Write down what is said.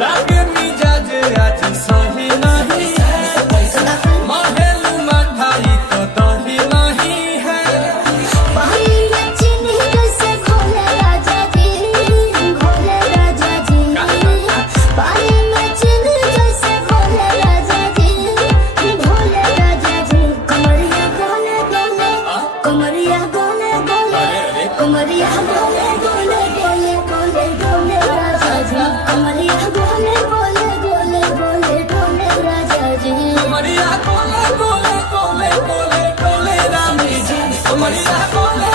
लागे मिजाज आज सही नहीं है, महलू मठाई तो दही नहीं है। पानी में चीनी कैसे घोले राजा जी, घोले राजा जी। पानी में चीनी कैसे घोले राजा जी, घोले राजा जी। कमरिया गोले गोले, कमरिया गोले गोले, कमरिया गोले गोले गोले गोले गोले राजा जी। कमरिया गोले गोले गोले गोले गोले राजा जी। कमरिया कोले कोले कोले कोले कोले रानी जी, कमरिया कोले